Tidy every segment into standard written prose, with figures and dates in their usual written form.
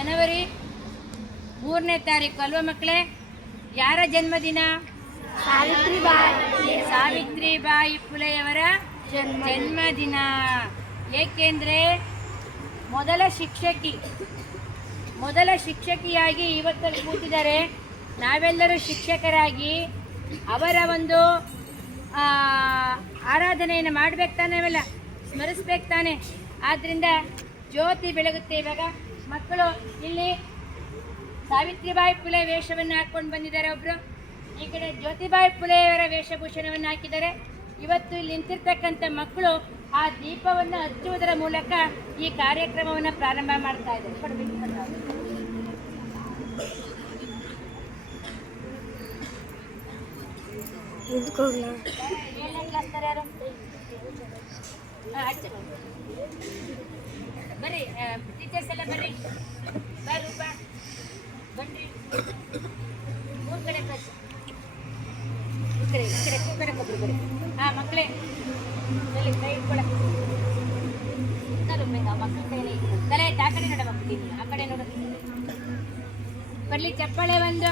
ಜನವರಿ 3ನೇ ತಾರೀಕು ಅಲ್ವಾ ಮಕ್ಕಳೇ? ಯಾರ ಜನ್ಮದಿನ? ಸಾವಿತ್ರಿಬಾಯಿ ಫುಲೆಯವರ ಜನ್ಮದಿನ. ಏಕೆಂದರೆ ಮೊದಲ ಶಿಕ್ಷಕಿಯಾಗಿ ಇವತ್ತು ಕೂತಿದ್ದಾರೆ. ನಾವೆಲ್ಲರೂ ಶಿಕ್ಷಕರಾಗಿ ಅವರ ಒಂದು ಆರಾಧನೆಯನ್ನು ಮಾಡಬೇಕು ತಾನೆ, ಅವೆಲ್ಲ ಸ್ಮರಿಸ್ಬೇಕು ತಾನೆ. ಆದ್ದರಿಂದ ಜ್ಯೋತಿ ಬೆಳಗುತ್ತೆ. ಇವಾಗ ಮಕ್ಕಳು ಇಲ್ಲಿ ಸಾವಿತ್ರಿಬಾಯಿ ಫುಲೆ ವೇಷವನ್ನು ಹಾಕ್ಕೊಂಡು ಬಂದಿದ್ದಾರೆ. ಒಬ್ಬರು ಈ ಕಡೆ ಜ್ಯೋತಿಬಾಯಿ ಫುಲೆಯವರ ವೇಷಭೂಷಣವನ್ನು ಹಾಕಿದ್ದಾರೆ. ಇವತ್ತು ಇಲ್ಲಿ ನಿಂತಿರ್ತಕ್ಕಂಥ ಮಕ್ಕಳು ಆ ದೀಪವನ್ನು ಹಚ್ಚುವುದರ ಮೂಲಕ ಈ ಕಾರ್ಯಕ್ರಮವನ್ನು ಪ್ರಾರಂಭ ಮಾಡ್ತಾ ಇದ್ದಾರೆ. ಬರ್ರಿ ಟೀಚರ್ಸ್ ಎಲ್ಲ ಬರ್ರಿ, ಬನ್ರಿ. 3 ಕಡೆ ಒಬ್ಬರು ಬರ್ರಿ. ಮಕ್ಕಳೇ ಕೈ ಇಟ್ಕೊಳ, ಮಕ್ಕಳ ಕೈಲೇ ತಲೆ ಆ ಕಡೆ ನೋಡ, ಮಕ್ಕಳು ಆ ಕಡೆ ನೋಡ. ಬರ್ಲಿ ಚಪ್ಪಾಳೆ ಒಂದು.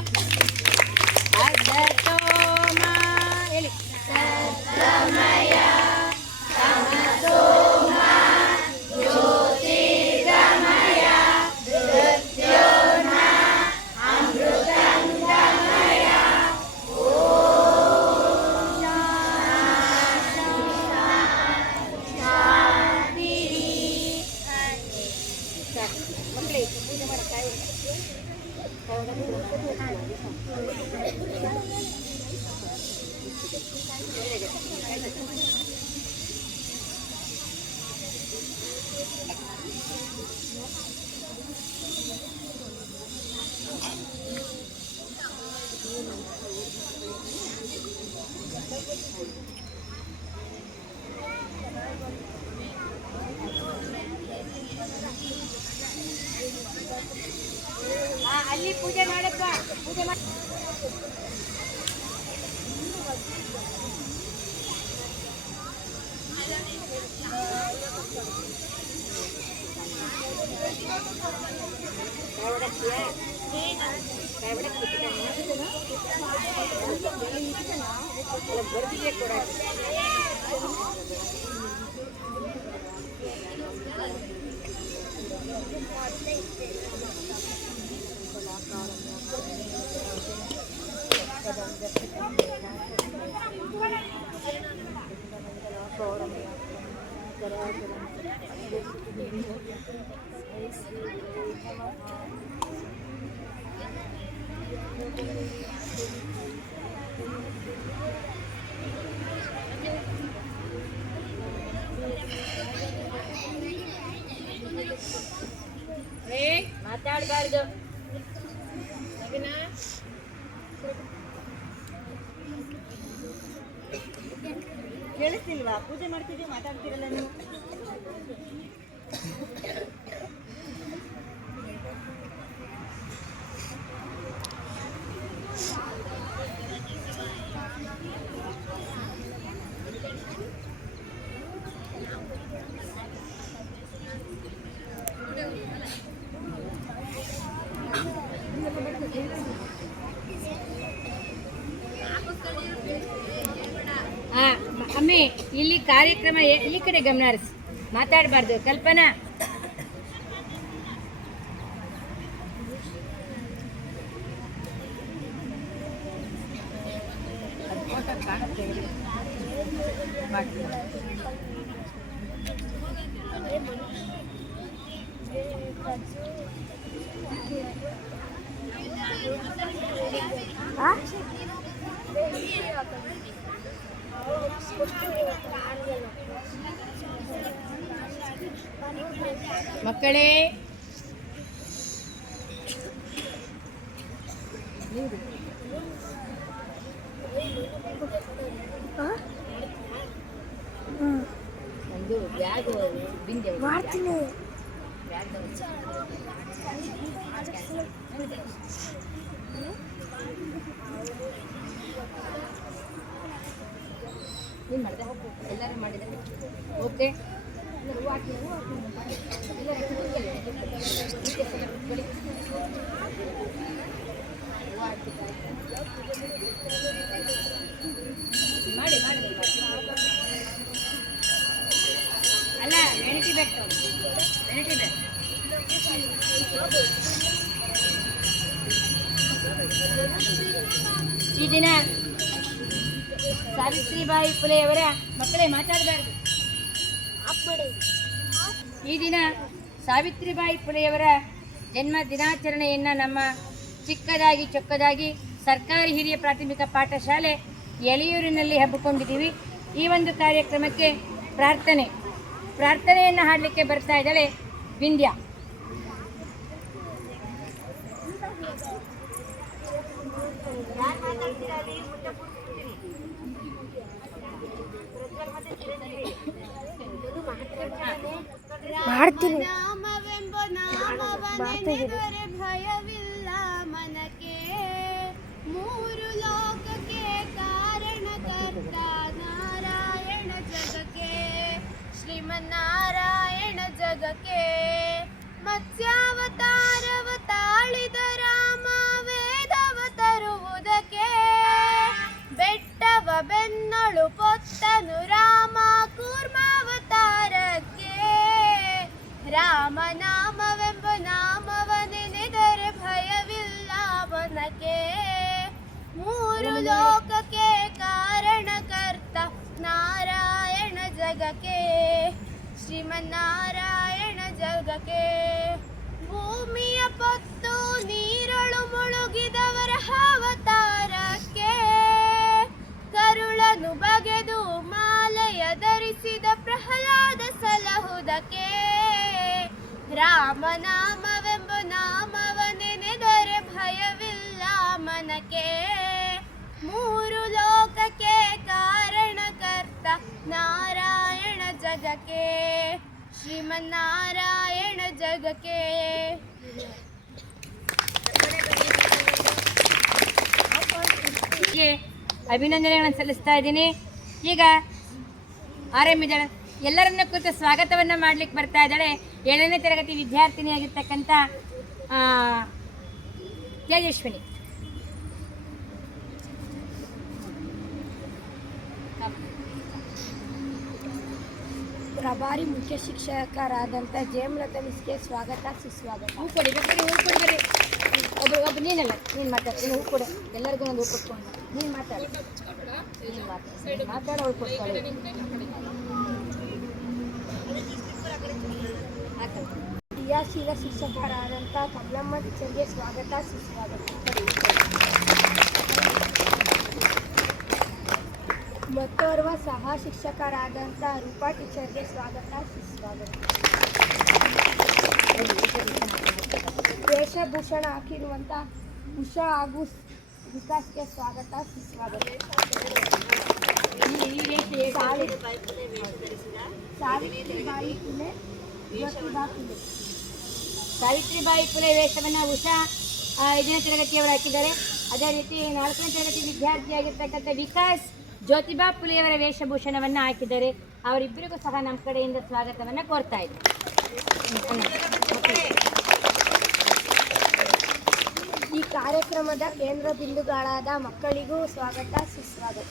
ಹೇಳಿ ಮಕ್ಕಳೇ ಪೂಜೆ ಮಾಡಕ್ಕಾಗಿ ಅಲ್ಲಿ ಪೂಜೆ ಮಾಡಪ್ಪ, ಪೂಜೆ ಮಾಡಿ. ಬರ್ದಿದೆ ಕೂಡ ಮಾತಾಡಬಾರ್ದು. ಕೇಳಿಸ್ತಿಲ್ವಾ? ಪೂಜೆ ಮಾಡ್ತಿದ್ದೀವಿ, ಮಾತಾಡ್ತಿರಲ್ಲ ನೀವು. ಅಮ್ಮಿ ಇಲ್ಲಿ ಕಾರ್ಯಕ್ರಮ ಈ ಕಡೆ ಗಮನ ಹರಿಸಿ, ಮಾತಾಡಬಾರ್ದು. ಕಲ್ಪನಾ ಮಕ್ಕಳೇ, ಒಂದು ಬ್ಯಾಗ್ ಬಿಂದೆ ಮಾಡ್ತೀನಿ. ನೀನು ಮಾಡಿದೆ, ಎಲ್ಲರೂ ಮಾಡಿದ್ದಾರೆ. ಓಕೆ, ಎಲ್ಲರೂ ಈ ದಿನ ಸಾವಿತ್ರಿಬಾಯಿ ಫುಲೆಯವರ ಮಕ್ಕಳೇ ಮಾತಾಡಬಾರ್ದು. ಈ ದಿನ ಸಾವಿತ್ರಿಬಾಯಿ ಫುಲೆಯವರ ಜನ್ಮ ದಿನಾಚರಣೆಯನ್ನು ನಮ್ಮ ಚಿಕ್ಕದಾಗಿ ಚೊಕ್ಕದಾಗಿ ಸರ್ಕಾರಿ ಹಿರಿಯ ಪ್ರಾಥಮಿಕ ಪಾಠಶಾಲೆ ಎಳೆಯೂರಿನಲ್ಲಿ ಹಮ್ಮಿಕೊಂಡಿದ್ದೀವಿ. ಈ ಒಂದು ಕಾರ್ಯಕ್ರಮಕ್ಕೆ ಪ್ರಾರ್ಥನೆಯನ್ನು ಹಾಡಲಿಕ್ಕೆ ಬರ್ತಾ ಇದ್ದಾಳೆ ವಿಂಧ್ಯ. ಭಯವಿಲ್ಲ ಮನಕ್ಕೆ, ಮೂರು ಲೋಕಕ್ಕೆ ಕಾರಣಕರ್ತ ನಾರಾಯಣ ಜಗಕ್ಕೆ, ಶ್ರೀಮನ್ನಾರಾಯಣ ಜಗಕ್ಕೆ. ಮತ್ಸ್ಯಾವತಾರವ ತಾಳಿದ ರಾಮ ವೇದವ ತರುವುದಕ್ಕೆ, ಬೆಟ್ಟವ ಬೆನ್ನಳು ಪೊತ್ತನು ರಾಮ ಕೂರ್ಮಾವತಾರಕ್ಕೆ. ರಾಮನಾಮವೆಂಬ ನಾಮವ ನೆನೆದರೆ ಭಯವಿಲ್ಲ ಮನಕ್ಕೆ, ಮೂರು ಲೋಕಕ್ಕೆ ಕಾರಣಕರ್ತ ನಾರಾಯಣ ಜಗಕ್ಕೆ, ಶ್ರೀಮನ್ನಾರಾಯಣ ಜಗಕ್ಕೆ. ಭೂಮಿಯ ಪೊತ್ತು ನೀರಳು ಮುಳುಗಿದವರ ಅವತಾರಕ್ಕೆ, ಕರುಳನು ಬಗೆದು ಮಾಲೆಯ ಧರಿಸಿದ ಪ್ರಹ್ಲಾದ ಸಲಹುದಕ್ಕೆ. ರಾಮನಾಮವೆಂಬ ನಾಮವ ನೆನೆದರೆ ಭಯವಿಲ್ಲ ಮನಕ್ಕೆ, ಮೂರು ಲೋಕಕ್ಕೆ ಕಾರಣಕರ್ತ ನಾರಾಯಣ ಜಗಕ್ಕೆ, ಶ್ರೀಮನ್ನಾರಾಯಣ ಜಗಕ್ಕೆ. ಅಭಿನಂದನೆಗಳನ್ನು ಸಲ್ಲಿಸ್ತಾ ಇದ್ದೀನಿ. ಈಗ ಆರಂಭಿದ್ದಾಳೆ. ಎಲ್ಲರನ್ನ ಕುರಿತು ಸ್ವಾಗತವನ್ನು ಮಾಡಲಿಕ್ಕೆ ಬರ್ತಾ ಇದ್ದಾಳೆ 7ನೇ ತರಗತಿ ವಿದ್ಯಾರ್ಥಿನಿಯಾಗಿರ್ತಕ್ಕಂಥ ತೇಜಸ್ವಿನಿ. ಪ್ರಭಾರಿ ಮುಖ್ಯ ಶಿಕ್ಷಕರಾದಂಥ ಜಯಮಲತಾ ಮಿಸ್ಗೆ ಸ್ವಾಗತ ಸುಸ್ವಾಗತ. ಹೂ ಕೊಡಿ, ಬೇಕಾದ್ರೆ ಹೂ ಕೊಡಿ. ಬರೀ ಒಬ್ಬ ನೀನಲ್ಲ, ನೀನು ಮಾತಾಡ್ತೀನಿ. ಹೂ ಕೊಡು, ಎಲ್ಲರಿಗೂ ಒಂದು ಹೂ ಕೊಟ್ಕೊಂಡು ನೀನು ಮಾತಾಡ ಹೂ ಕೊಟ್ಕೊಳ್ಳಿ. ಕ್ರಿಯಾಶೀಲ ಶಿಕ್ಷಕರಾದಂಥ ಕಮಲಮ್ಮ ಟೀಚರ್ಗೆ ಸ್ವಾಗತ ಸುಸ್ವಾಗತ. ಮತ್ತೋರ್ವ ಸಹ ಶಿಕ್ಷಕರಾದಂಥ ರೂಪಾ ಟೀಚರ್ಗೆ ಸ್ವಾಗತ ಸುಸ್ವಾಗತ. ವೇಷಭೂಷಣ ಹಾಕಿರುವಂಥ ಉಷಾ ಹಾಗೂ ವಿಕಾಸ್ಗೆ ಸ್ವಾಗತ ಸುಸ್ವಾಗತ. ಸಾವಿತ್ರಿಬಾಯಿ ಫುಲೆ ವೇಷವನ್ನು ಉಷಾ 5ನೇ ತರಗತಿಯವರು ಹಾಕಿದ್ದಾರೆ. ಅದೇ ರೀತಿ 4ನೇ ತರಗತಿ ವಿದ್ಯಾರ್ಥಿಯಾಗಿರ್ತಕ್ಕಂಥ ವಿಕಾಸ್ ಜ್ಯೋತಿಬಾ ಫುಲೆಯವರ ವೇಷಭೂಷಣವನ್ನು ಹಾಕಿದ್ದಾರೆ. ಅವರಿಬ್ಬರಿಗೂ ಸಹ ನಮ್ಮ ಕಡೆಯಿಂದ ಸ್ವಾಗತವನ್ನು ಕೋರ್ತಾ ಇದ್ದಾರೆ. ಈ ಕಾರ್ಯಕ್ರಮದ ಕೇಂದ್ರ ಬಿಂದುಗಳಾದ ಮಕ್ಕಳಿಗೂ ಸ್ವಾಗತ ಸುಸ್ವಾಗತ.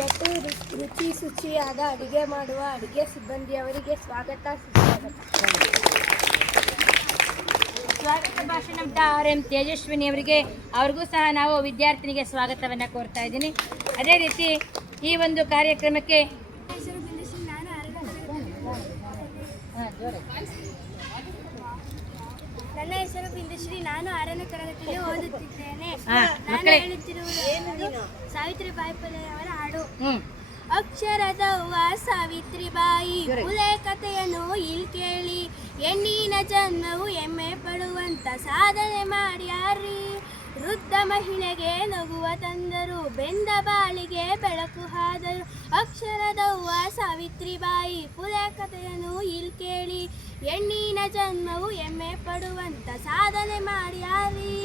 ಮತ್ತು ರುಚಿ ಶುಚಿಯಾದ ಅಡುಗೆ ಮಾಡುವ ಅಡುಗೆ ಸಿಬ್ಬಂದಿಯವರಿಗೆ ಸ್ವಾಗತ ಸುಸ್ವಾಗತ. ಸ್ವಾಗತ ಭಾಷಣ RM ತೇಜಸ್ವಿನಿ ಅವರಿಗೆ, ಅವ್ರಿಗೂ ಸಹ ನಾವು ವಿದ್ಯಾರ್ಥಿನಿಗೆ ಸ್ವಾಗತವನ್ನು ಕೋರ್ತಾ ಇದ್ದೀನಿ. ಅದೇ ರೀತಿ ಈ ಒಂದು ಕಾರ್ಯಕ್ರಮಕ್ಕೆ ನನ್ನ ಹೆಸರು ಬಿಂದುಶ್ರೀ, ನಾನು 6ನೇ ತರಗತಿಯಲ್ಲಿ ಓದುತ್ತಿದ್ದೇನೆ. ನಾನು ಹೇಳುತ್ತಿರುವುದು ಸಾವಿತ್ರಿಬಾಯಿ ಫುಲೆಯವರ ಹಾಡು. ಅಕ್ಷರದವ್ವ ಸಾವಿತ್ರಿಬಾಯಿ ಫುಲೆ ಕಥೆಯನ್ನು ಇಲ್ಲಿ ಕೇಳಿ, ಹೆಣ್ಣಿನ ಜನ್ಮವು ಹೆಮ್ಮೆ ಪಡುವಂತ ಸಾಧನೆ ಮಾಡ್ಯಾರಿ. ವೃದ್ಧ ಮಹಿಳೆಗೆ ನಗುವ ತಂದರು, ಬೆಂದ ಬಾಳಿಗೆ ಬೆಳಕು ಹಾದರು. ಅಕ್ಷರದವ್ವ ಸಾವಿತ್ರಿಬಾಯಿ ಫುಲೆ ಕಥೆಯನ್ನು ಇಲ್ಲಿ ಕೇಳಿ, ಹೆಣ್ಣಿನ ಜನ್ಮವು ಹೆಮ್ಮೆ ಪಡುವಂತ ಸಾಧನೆ ಮಾಡ್ಯಾರಿ.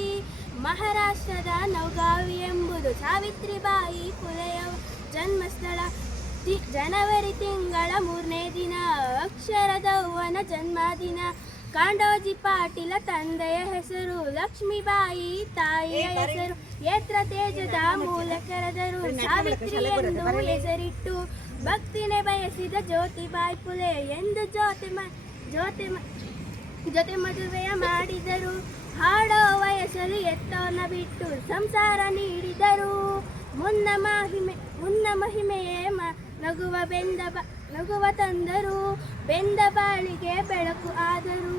ಮಹಾರಾಷ್ಟ್ರದ ನೌಗಾವಿ ಎಂಬುದು ಸಾವಿತ್ರಿಬಾಯಿ ಫುಲೆಯ ಜನ್ಮಸ್ಥಳ. ಜನವರಿ ತಿಂಗಳ 3ನೇ ದಿನ ಅಕ್ಷರದವ್ವನ ಜನ್ಮದಿನ. ಕಾಂಡೋಜಿ ಪಾಟೀಲ ತಂದೆಯ ಹೆಸರು, ಲಕ್ಷ್ಮೀಬಾಯಿ ತಾಯಿಯ ಹೆಸರು. ಏತ್ರ ತೇಜದ ಮೂಲ ಕರೆದರು, ಸಾವಿತ್ರಿ ಎಂದು ಹೆಸರಿಟ್ಟು. ಭಕ್ತಿನೇ ಬಯಸಿದ ಜ್ಯೋತಿಬಾಯಿ ಫುಲೆ ಎಂದು ಜೊತೆ ಮದುವೆಯ ಮಾಡಿದರು. ಹಾಡೋ ವಯಸ್ಸಲ್ಲಿ ಎತ್ತೋನ ಬಿಟ್ಟು ಸಂಸಾರ ನೀಡಿದರು. ಮುನ್ನ ಮಹಿಮೆಯೇ ನಗುವ ತಂದರು. ಬೆಂದ ಬಾಳಿಗೆ ಬೆಳಕು ಆದರು.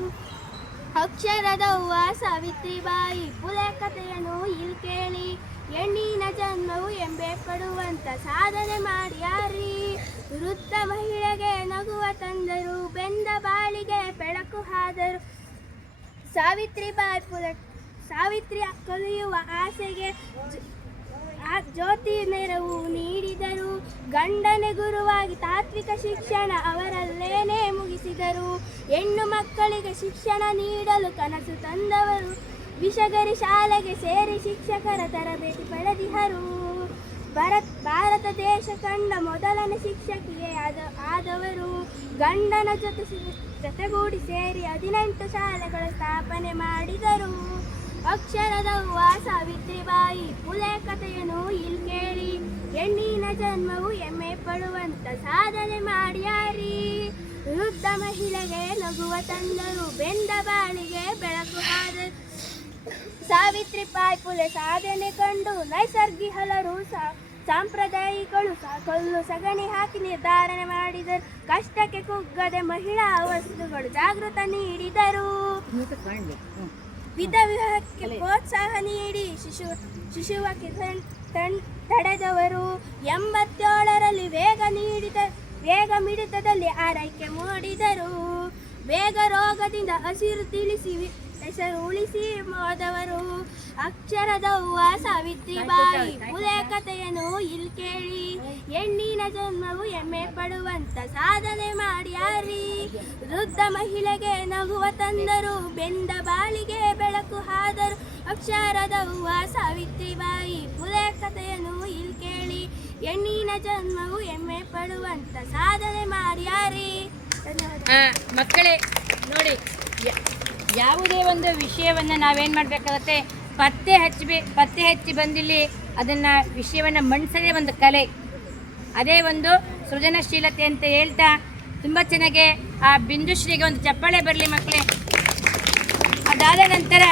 ಅಕ್ಷರದವ್ವ ಸಾವಿತ್ರಿಬಾಯಿ ಪುಲೆ ಕಥೆಯನ್ನು ಇಲ್ಲಿ ಕೇಳಿ. ಹೆಣ್ಣಿನ ಜನ್ಮವು ಎಂಬೆ ಪಡುವಂತ ಸಾಧನೆ ಮಾಡ್ಯಾರಿ. ವೃದ್ಧ ಮಹಿಳೆಗೆ ನಗುವ ತಂದರು. ಬೆಂದ ಬಾಳಿಗೆ ಬೆಳಕು ಆದರು. ಸಾವಿತ್ರಿ ಕಲಿಯುವ ಆಸೆಗೆ ಜ್ಯೋತಿ ನೆರವು ನೀಡಿದರು. ಗಂಡನೆ ಗುರುವಾಗಿ ತಾತ್ವಿಕ ಶಿಕ್ಷಣ ಅವರಲ್ಲೇನೆ ಮುಗಿಸಿದರು. ಹೆಣ್ಣು ಮಕ್ಕಳಿಗೆ ಶಿಕ್ಷಣ ನೀಡಲು ಕನಸು ತಂದವರು. ವಿಷಗರಿ ಶಾಲೆಗೆ ಸೇರಿ ಶಿಕ್ಷಕರ ತರಬೇತಿ ಪಡೆದಿಹರು. ಭಾರತ ದೇಶ ಕಂಡ ಮೊದಲನೇ ಶಿಕ್ಷಕಿಯೇ ಆದವರು. ಗಂಡನ ಜೊತೆಗೂಡಿ ಸೇರಿ 18 ಶಾಲೆಗಳ ಸ್ಥಾಪನೆ ಮಾಡಿದರು. ಅಕ್ಷರದವ್ವ ಸಾವಿತ್ರಿಬಾಯಿ ಪುಲೆ ಕಥೆಯನ್ನು ಇಲ್ಲಿ ಕೇಳಿ. ಹೆಣ್ಣಿನ ಜನ್ಮವು ಹೆಮ್ಮೆ ಪಡುವಂತ ಸಾಧನೆ ಮಾಡ್ಯಾರಿ. ವೃದ್ಧ ಮಹಿಳೆಗೆ ನಗುವ ತಂದರು. ಬೆಂದ ಬಾಳಿಗೆ ಬೆಳಕು ಆದರು. ಸಾವಿತ್ರಿಬಾಯಿ ಪುಲೆ ಸಾಧನೆ ಕಂಡು ನೈಸರ್ಗಿಕ ಹಲರು ಸಾಂಪ್ರದಾಯಿಗಳು ಕಲ್ಲು ಸಗಣಿ ಹಾಕಿ ನಿರ್ಧಾರಣೆ ಮಾಡಿದರು. ಕಷ್ಟಕ್ಕೆ ಕುಗ್ಗದೆ ಮಹಿಳಾ ವಸ್ತುಗಳು ಜಾಗೃತ ನೀಡಿದರು. ವಿವಾಹಕ್ಕೆ ಪ್ರೋತ್ಸಾಹ ನೀಡಿ ಶಿಶುವಕ್ಕೆ ತಡೆದವರು. 87ರಲ್ಲಿ ವೇಗ ಮಿಡಿತದಲ್ಲಿ ಆರೈಕೆ ಮೂಡಿದರು. ವೇಗ ರೋಗದಿಂದ ಹಸಿರು ತಿಳಿಸಿ ಹೆಸರು ಉಳಿಸಿ ಹೋದವರು. ಅಕ್ಷರದವ್ವ ಸಾವಿತ್ರಿಬಾಯಿ ಪುಲೆ ಕಥೆಯನ್ನು ಇಲ್ಲಿ ಕೇಳಿ. ಹೆಣ್ಣಿನ ಜನ್ಮವು ಹೆಮ್ಮೆ ಪಡುವಂತ ಸಾಧನೆ ಮಾಡ್ಯಾರಿ. ವೃದ್ಧ ಮಹಿಳೆಗೆ ನಗುವ ತಂದರು. ಬೆಂದ ಬಾಳಿಗೆ ಬೆಳಕು ಆದರು. ಅಕ್ಷರದವ್ವ ಸಾವಿತ್ರಿಬಾಯಿ ಪುಲೆ ಕಥೆಯನ್ನು ಇಲ್ಲಿ ಕೇಳಿ. ಹೆಣ್ಣಿನ ಜನ್ಮವು ಹೆಮ್ಮೆ ಪಡುವಂತ ಸಾಧನೆ ಮಾಡ್ಯಾರಿ. ಮಕ್ಕಳೇ ನೋಡಿ, ಯಾವುದೇ ಒಂದು ವಿಷಯವನ್ನು ನಾವೇನು ಮಾಡಬೇಕಾಗತ್ತೆ, ಪತ್ತೆ ಹಚ್ಚಿ ಬಂದಿಲ್ಲಿ ಅದನ್ನು ವಿಷಯವನ್ನು ಮಂಡಿಸೋದೇ ಒಂದು ಕಲೆ, ಅದೇ ಒಂದು ಸೃಜನಶೀಲತೆ ಅಂತ ಹೇಳ್ತಾ ತುಂಬ ಚೆನ್ನಾಗಿ ಆ ಬಿಂದುಶ್ರೀಗೆ ಒಂದು ಚಪ್ಪಾಳೆ ಬರಲಿ ಮಕ್ಕಳೇ. ಅದಾದ ನಂತರ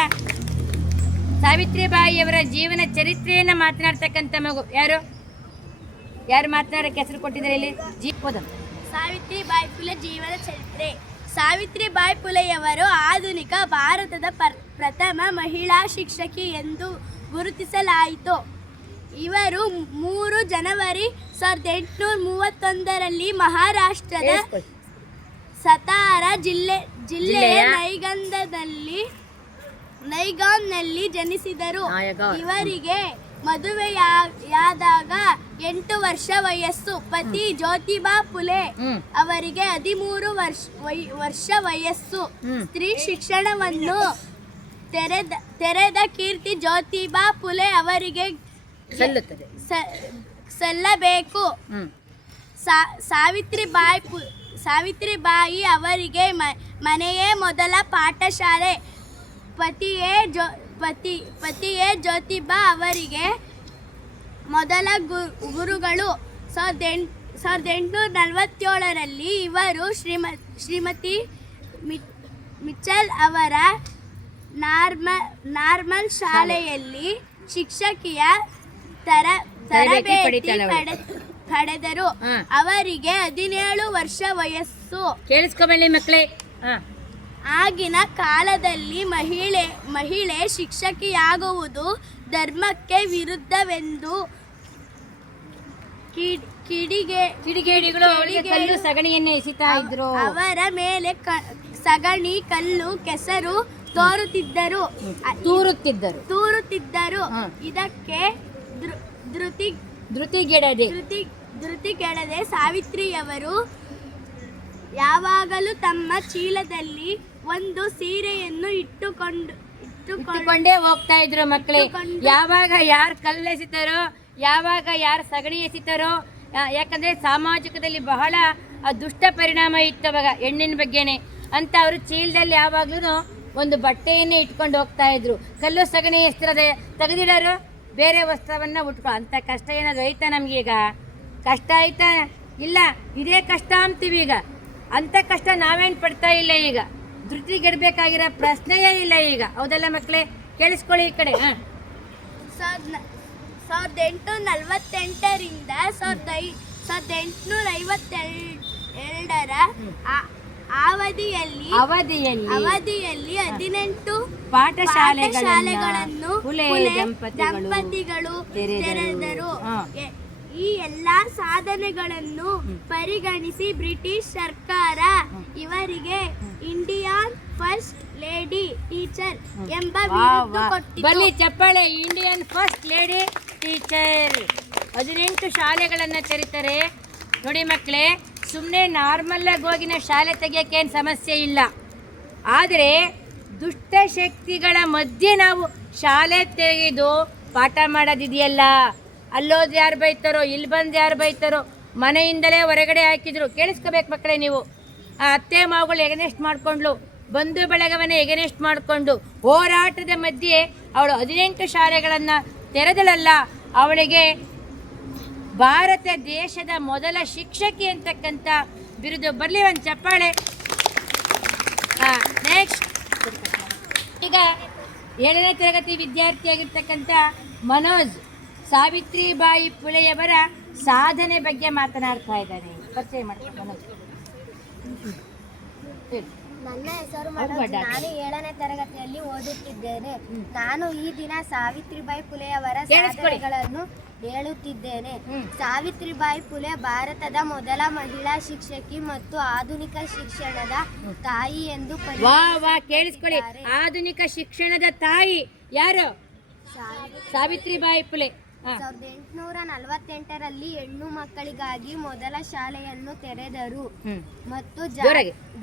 ಸಾವಿತ್ರಿಬಾಯಿಯವರ ಜೀವನ ಚರಿತ್ರೆಯನ್ನು ಮಾತನಾಡ್ತಕ್ಕಂಥ ಮಗು ಯಾರು ಮಾತನಾಡೋಕ್ಕೆ ಹೆಸರು ಕೊಟ್ಟಿದ್ದಾರೆ ಇಲ್ಲಿ? ಸಾವಿತ್ರಿಬಾಯಿ ಫುಲೆ ಜೀವನ ಚರಿತ್ರೆ. ಸಾವಿತ್ರಿಬಾಯಿ ಫುಲೆಯವರು ಆಧುನಿಕ ಭಾರತದ ಪ್ರಥಮ ಮಹಿಳಾ ಶಿಕ್ಷಕಿ ಎಂದು ಗುರುತಿಸಲಾಯಿತು. ಇವರು 3 ಜನವರಿ 1831ರಲ್ಲಿ ಮಹಾರಾಷ್ಟ್ರದ ಸತಾರಾ ಜಿಲ್ಲೆಯ ನೈಗಾಂವ್ನಲ್ಲಿ ಜನಿಸಿದರು. ಇವರಿಗೆ ಮದುವೆಯಾದಾಗ 8 ವರ್ಷ ವಯಸ್ಸು. ಪತಿ ಜ್ಯೋತಿಬಾ ಫುಲೆ ಅವರಿಗೆ 13 ವರ್ಷ ವಯಸ್ಸು. ಸ್ತ್ರೀ ಶಿಕ್ಷಣವನ್ನು ತೆರೆದ ಕೀರ್ತಿ ಜ್ಯೋತಿಬಾ ಫುಲೆ ಅವರಿಗೆ ಸಲ್ಲಬೇಕು. ಸಾವಿತ್ರಿಬಾಯಿ ಅವರಿಗೆ ಮನೆಯೇ ಮೊದಲ ಪಾಠಶಾಲೆ. ಪತಿಯೇ ಜ್ಯೋತಿಬಾ ಅವರಿಗೆ ಮೊದಲ ಗುರುಗಳು. 1847ರಲ್ಲಿ ಇವರು ಶ್ರೀಮತಿ ಮಿಚಲ್ ಅವರ ನಾರ್ಮಲ್ ಶಾಲೆಯಲ್ಲಿ ಶಿಕ್ಷಕಿಯ ತರಬೇತಿ ಪಡೆದರು. ಅವರಿಗೆ 17 ವರ್ಷ ವಯಸ್ಸು. ಕೇಳಿಸ್ಕೊಬಳ್ಳಿ ಮಕ್ಕಳೇ. ಆಗಿನ ಕಾಲದಲ್ಲಿ ಮಹಿಳೆ ಶಿಕ್ಷಕಿಯಾಗುವುದು ಧರ್ಮಕ್ಕೆ ವಿರುದ್ಧವೆಂದು ಕಿಡಿಗೇಡಿಗಳು ಕಲ್ಲು ಸಗಣಿಯನ್ನೇ ಎಸಿತಾ ಇದ್ರು. ಅವರ ಮೇಲೆ ಸಗಣಿ, ಕಲ್ಲು, ಕೆಸರು ತೂರುತ್ತಿದ್ದರು. ಇದಕ್ಕೆ ಧೃತಿಗೆಡದೆ ಸಾವಿತ್ರಿಯವರು ಯಾವಾಗಲೂ ತಮ್ಮ ಚೀಲದಲ್ಲಿ ಒಂದು ಸೀರೆಯನ್ನು ಇಟ್ಟುಕೊಂಡೇ ಹೋಗ್ತಾ ಇದ್ರು ಮಕ್ಕಳೇ. ಯಾವಾಗ ಯಾರು ಕಲ್ಲೆಸಿತಾರೋ, ಯಾವಾಗ ಯಾರು ಸಗಣಿ ಎಸಿತಾರೋ, ಯಾಕಂದ್ರೆ ಸಾಮಾಜಿಕದಲ್ಲಿ ಬಹಳ ದುಷ್ಟ ಪರಿಣಾಮ ಇತ್ತು ಅವಾಗ ಹೆಣ್ಣಿನ ಬಗ್ಗೆನೆ ಅಂತ ಅವರು ಚೀಲದಲ್ಲಿ ಯಾವಾಗ್ಲೂ ಒಂದು ಬಟ್ಟೆಯನ್ನೇ ಇಟ್ಕೊಂಡು ಹೋಗ್ತಾ ಇದ್ರು. ಕಲ್ಲು ಸಗಣಿ ಎಸ್ತಿರೋದೆ ತೆಗೆದಿಡೋರು, ಬೇರೆ ವಸ್ತ್ರವನ್ನ ಉಟ್ಕೊ. ಅಂತ ಕಷ್ಟ ಏನಾದ್ರು ಐತಾ ನಮ್ಗೀಗ? ಕಷ್ಟ ಆಯ್ತಾ? ಇಲ್ಲ, ಇದೇ ಕಷ್ಟ ಅಂತೀವಿ ಈಗ. ಅಂಥ ಕಷ್ಟ ನಾವೇನು ಪಡ್ತಾ ಇಲ್ಲ. ಈಗ ಧೃತಿಗೆಡಬೇಕಾಗಿರೋ ಪ್ರಶ್ನೆಯೇ ಇಲ್ಲ ಈಗ. ಹೌದಲ್ಲ ಮಕ್ಕಳೇ? ಕೇಳಿಸ್ಕೊಳ್ಳಿ ಈ ಕಡೆ. 1848ರಿಂದ 1852ರ ಅವಧಿಯಲ್ಲಿ 18 ಪಾಠಶಾಲೆಗಳನ್ನು ಫುಲೆ ದಂಪತಿಗಳು ತೆರೆದರು. ಈ ಎಲ್ಲಾ ಸಾಧನೆಗಳನ್ನು ಪರಿಗಣಿಸಿ ಬ್ರಿಟಿಷ್ ಸರ್ಕಾರ ಇವರಿಗೆ ಇಂಡಿಯನ್ ಫಸ್ಟ್ ಲೇಡಿ ಟೀಚರ್ ಎಂಬ ಬಿರುದು ಕೊಟ್ಟಿತು. ಬನ್ನಿ ಚಪ್ಪಾಳೆ. Indian first lady teacher. 18 ಶಾಲೆಗಳನ್ನು ತೆರೀತಾರೆ. ನೋಡಿ ಮಕ್ಕಳೇ, ಸುಮ್ಮನೆ ನಾರ್ಮಲ್ಲಾಗಿ ಹೋಗಿನ ಶಾಲೆ ತೆಗಿಯೋಕ್ಕೇನು ಸಮಸ್ಯೆ ಇಲ್ಲ. ಆದರೆ ದುಷ್ಟಶಕ್ತಿಗಳ ಮಧ್ಯೆ ನಾವು ಶಾಲೆ ತೆಗೆದು ಪಾಠ ಮಾಡೋದಿದೆಯಲ್ಲ, ಅಲ್ಲೋದ್ರೆ ಯಾರು ಬೈತಾರೋ, ಇಲ್ಲಿ ಬಂದು ಯಾರು ಬೈತಾರೋ, ಮನೆಯಿಂದಲೇ ಹೊರಗಡೆ ಹಾಕಿದ್ರು. ಕೇಳಿಸ್ಕೋಬೇಕು ಮಕ್ಕಳೇ ನೀವು. ಆ ಅತ್ತೆ ಮಾವುಗಳು ಎಗನೆಸ್ಟ್ ಮಾಡಿಕೊಂಡ್ಲು, ಬಂಧು ಬಳಗವನ್ನೇ ಎಗನೆಸ್ಟ್ ಮಾಡಿಕೊಂಡು ಹೋರಾಟದ ಮಧ್ಯೆ ಅವಳು 18 ಶಾಲೆಗಳನ್ನು ತೆರೆದಳಲ್ಲ. ಅವಳಿಗೆ ಭಾರತ ದೇಶದ ಮೊದಲ ಶಿಕ್ಷಕಿ ಅಂತಕ್ಕಂಥ ಬಿರುದು. ಬರಲಿ ಒಂದು ಚಪ್ಪಾಳೆ. ನೆಕ್ಸ್ಟ್, ಈಗ 7ನೇ ತರಗತಿ ವಿದ್ಯಾರ್ಥಿಯಾಗಿರ್ತಕ್ಕಂಥ ಮನೋಜ್ ಸಾವಿತ್ರಿಬಾಯಿ ಪುಲೆಯವರ ಸಾಧನೆ ಬಗ್ಗೆ ಮಾತನಾಡ್ತಾ ಇದ್ದಾನೆ. ಪರಿಚಯ ಮಾಡ್ಕೊಂಡು ಮನೋಜ್. ನನ್ನ ಹೆಸರು ಮನೋಜ್. ನಾನು 7ನೇ ತರಗತಿಯಲ್ಲಿ ಓದುತ್ತಿದ್ದೇನೆ. ನಾನು ಈ ದಿನ ಸಾವಿತ್ರಿಬಾಯಿ ಪುಲೆಯವರ ಸಾಧನೆಗಳನ್ನು ಹೇಳುತ್ತಿದ್ದೇನೆ. ಸಾವಿತ್ರಿಬಾಯಿ ಪುಲೆ ಭಾರತದ ಮೊದಲ ಮಹಿಳಾ ಶಿಕ್ಷಕಿ ಮತ್ತು ಆಧುನಿಕ ಶಿಕ್ಷಣದ ತಾಯಿ ಎಂದು ಕೇಳಿಸ್ಕೊಳ್ಳಿ. ಆಧುನಿಕ ಶಿಕ್ಷಣದ ತಾಯಿ ಯಾರು? ಸಾವಿತ್ರಿಬಾಯಿ ಪುಲೆ. 1848ರಲ್ಲಿ ಹೆಣ್ಣು ಮಕ್ಕಳಿಗಾಗಿ ಮೊದಲ ಶಾಲೆಯನ್ನು ತೆರೆದರು ಮತ್ತು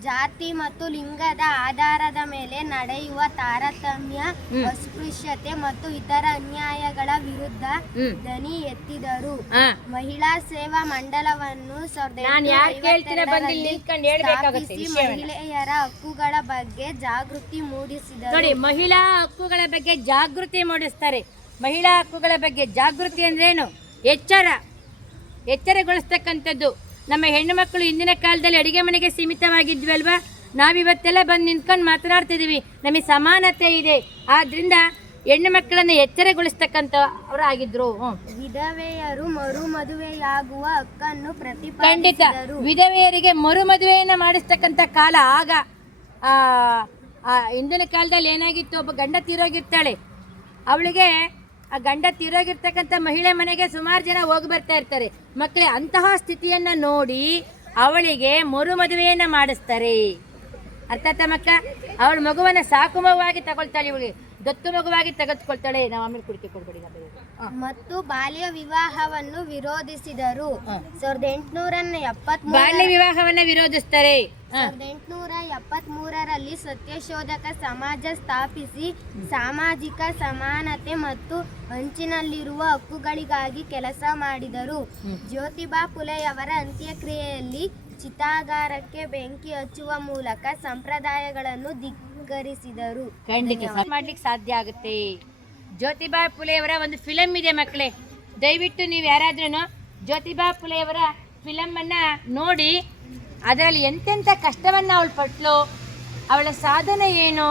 ಜಾತಿ ಮತ್ತು ಲಿಂಗದ ಆಧಾರದ ಮೇಲೆ ನಡೆಯುವ ತಾರತಮ್ಯ, ಅಸ್ಪೃಶ್ಯತೆ ಮತ್ತು ಇತರ ಅನ್ಯಾಯಗಳ ವಿರುದ್ಧ ಧ್ವನಿ ಎತ್ತಿದರು. ಮಹಿಳಾ ಸೇವಾ ಮಂಡಲವನ್ನು 1950ರಲ್ಲಿ ಮಹಿಳೆಯರ ಹಕ್ಕುಗಳ ಬಗ್ಗೆ ಜಾಗೃತಿ ಮೂಡಿಸಿದರು. ಮಹಿಳಾ ಹಕ್ಕುಗಳ ಬಗ್ಗೆ ಜಾಗೃತಿ ಮೂಡಿಸ್ತಾರೆ. ಮಹಿಳಾ ಹಕ್ಕುಗಳ ಬಗ್ಗೆ ಜಾಗೃತಿ ಅಂದ್ರೇನು? ಎಚ್ಚರಗೊಳಿಸ್ತಕ್ಕಂಥದ್ದು. ನಮ್ಮ ಹೆಣ್ಣು ಮಕ್ಕಳು ಹಿಂದಿನ ಕಾಲದಲ್ಲಿ ಅಡುಗೆ ಮನೆಗೆ ಸೀಮಿತವಾಗಿದ್ವಿ ಅಲ್ವಾ? ನಾವಿವತ್ತೆಲ್ಲ ಬಂದು ನಿಂತ್ಕೊಂಡು ಮಾತನಾಡ್ತಿದ್ದೀವಿ. ನಮಗೆ ಸಮಾನತೆ ಇದೆ. ಆದ್ದರಿಂದ ಹೆಣ್ಣು ಮಕ್ಕಳನ್ನು ಎಚ್ಚರಗೊಳಿಸ್ತಕ್ಕಂಥವ್ರು ಆಗಿದ್ರು. ವಿಧವೆಯರು ಮರು ಮದುವೆಯಾಗುವ ಹಕ್ಕನ್ನು ಖಂಡಿತ. ವಿಧವೆಯರಿಗೆ ಮರು ಮದುವೆಯನ್ನು ಮಾಡಿಸ್ತಕ್ಕಂಥ ಕಾಲ ಆಗ. ಹಿಂದಿನ ಕಾಲದಲ್ಲಿ ಏನಾಗಿತ್ತು, ಒಬ್ಬ ಗಂಡ ತೀರೋಗಿರ್ತಾಳೆ, ಅವಳಿಗೆ ಆ ಗಂಡ ತೀರೋಗಿರ್ತಕ್ಕಂಥ ಮಹಿಳೆ ಮನೆಗೆ ಸುಮಾರು ಜನ ಹೋಗಿ ಬರ್ತಾ ಇರ್ತಾರೆ. ಮಕ್ಕಳೇ, ಅಂತಹ ಸ್ಥಿತಿಯನ್ನು ನೋಡಿ ಅವಳಿಗೆ ಮರು ಮದುವೆಯನ್ನು ಮಾಡಿಸ್ತಾರೆ. ಅರ್ಥ ಆಯ್ತಾ ಮಕ್ಕ? ಅವಳ ಮಗುವನ್ನು ಸಾಕು ಮಗುವಾಗಿ ತಗೊಳ್ತಾಳೆ, ಇವಳಿಗೆ ದತ್ತು ಮಗುವಾಗಿ ತೆಗೆದುಕೊಳ್ತಾಳೆ. ನಾವು ಆಮೇಲೆ ಕುಡಿಕೆ ಕೊಡ್ಬೇಡಿ. ಮತ್ತು ಬಾಲ್ಯ ವಿವಾಹವನ್ನು ವಿರೋಧಿಸಿದರು. 1873 ಬಾಲ್ಯ ವಿವಾಹವನ್ನು ವಿರೋಧಿಸ್ತಾರೆ. 1873ರಲ್ಲಿ ಸತ್ಯಶೋಧಕ ಸಮಾಜ ಸ್ಥಾಪಿಸಿ ಸಾಮಾಜಿಕ ಸಮಾನತೆ ಮತ್ತು ಅಂಚಿನಲ್ಲಿರುವ ಹಕ್ಕುಗಳಿಗಾಗಿ ಕೆಲಸ ಮಾಡಿದರು. ಜ್ಯೋತಿಬಾ ಫುಲೆಯವರ ಅಂತ್ಯಕ್ರಿಯೆಯಲ್ಲಿ ಚಿತಾಗಾರಕ್ಕೆ ಬೆಂಕಿ ಹಚ್ಚುವ ಮೂಲಕ ಸಂಪ್ರದಾಯಗಳನ್ನು ಧಿಕ್ಕರಿಸಿದರು. ಖಂಡಿತ ಮಾಡ್ಲಿಕ್ಕೆ ಸಾಧ್ಯ ಆಗುತ್ತೆ. ಜ್ಯೋತಿಬಾ ಫುಲೆಯವರ ಒಂದು ಫಿಲಮ್ ಇದೆ ಮಕ್ಕಳೇ, ದಯವಿಟ್ಟು ನೀವು ಯಾರಾದ್ರೂ ಜ್ಯೋತಿಬಾ ಫುಲೆಯವರ ಫಿಲಮನ್ನು ನೋಡಿ ಅದರಲ್ಲಿ ಎಂತೆಂಥ ಕಷ್ಟವನ್ನು ಅವಳು ಪಟ್ಲು, ಅವಳ ಸಾಧನೆ ಏನು,